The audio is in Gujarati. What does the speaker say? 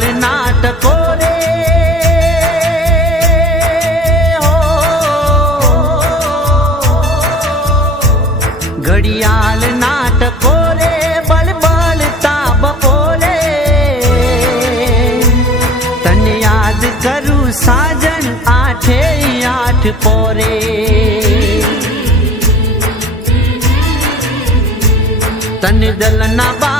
ઘડિયાળ નાટકો રે ઘડિયાળ નાટકો રે બળબળતા બપોરે તને યાદ કરું સાજન 8 પોરે તને દલના બા